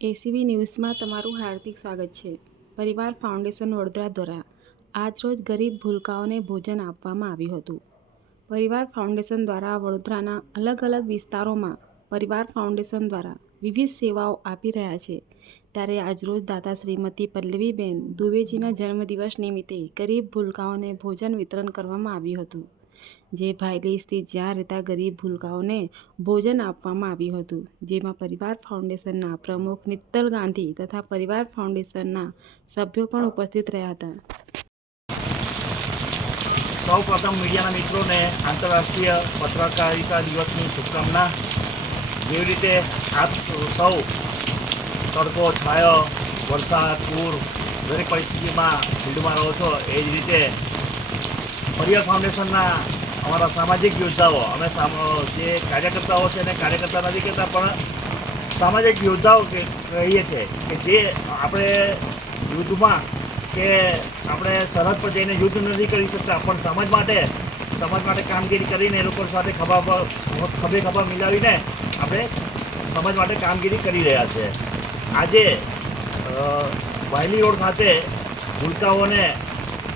ACB ન્યૂઝમાં તમારું હાર્દિક સ્વાગત છે. પરિવાર ફાઉન્ડેશન વડોદરા દ્વારા આજરોજ ગરીબ ભૂલકાઓને ભોજન આપવામાં આવ્યું હતું. પરિવાર ફાઉન્ડેશન દ્વારા વડોદરાના અલગ અલગ વિસ્તારોમાં પરિવાર ફાઉન્ડેશન દ્વારા વિવિધ સેવાઓ આપી રહ્યા છે. ત્યારે આજરોજ દાતા શ્રીમતી પલ્લવીબેન દુબેજીના જન્મદિવસ નિમિત્તે ગરીબ ભૂલકાઓને ભોજન વિતરણ કરવામાં આવ્યું હતું. જે ભાઈલેસથી જ્યાં રહેતા ગરીબ ભૂલકાઓને ભોજન આપવામાં આવ્યું હતું, જેમાં પરિવાર ફાઉન્ડેશનના પ્રમુખ નિત્તલ ગાંધી તથા પરિવાર ફાઉન્ડેશનના સભ્યો પણ ઉપસ્થિત રહ્યા હતા. સૌ પ્રથમ મીડિયાના મિત્રોને આંતરરાષ્ટ્રીય પત્રકારિતા દિવસની શુભકામના. જેવી રીતે આપ સૌ તડકો છાયો, વરસાદ, પૂર, દરેક પરિસ્થિતિમાં ફિલ્ડમાં રહો છો, એ જ રીતે પરિવાર ફાઉન્ડેશનના અમારા સામાજિક યોદ્ધાઓ, અમે જે કાર્યકર્તાઓ છે એને કાર્યકર્તા નથી કહેતા, પણ સામાજિક યોદ્ધાઓ કહીએ છીએ કે જે આપણે યુદ્ધમાં કે આપણે સરહદ પર જઈને યુદ્ધ નથી કરી શકતા, પણ સમાજ માટે સમાજ માટે કામગીરી કરીને એ લોકો સાથે ખભા ખભે ખભા મિલાવીને આપણે સમાજ માટે કામગીરી કરી રહ્યા છે. આજે વાયલી રોડ ખાતે ભૂલકાઓને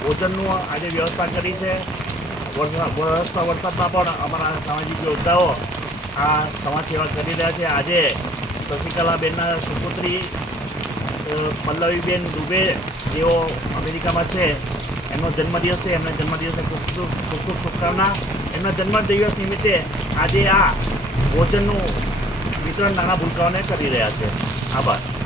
ભોજનનું આજે વ્યવસ્થા કરી છે. વરસા- વરસતા વરસાદમાં પણ અમારા સામાજિક યોદ્ધાઓ આ સમાજ સેવા કરી રહ્યા છે. આજે શશિકલાબેનના સુપુત્રી પલ્લવીબેન દુબે જેઓ અમેરિકામાં છે, એમનો જન્મદિવસ છે. એમના જન્મદિવસે ખૂબ ખૂબ ખૂબ ખૂબ શુભકામના. એમના જન્મદિવસ નિમિત્તે આજે આ ભોજનનું વિતરણ નાના ભૂલકાઓને કરી રહ્યા છે. આભાર.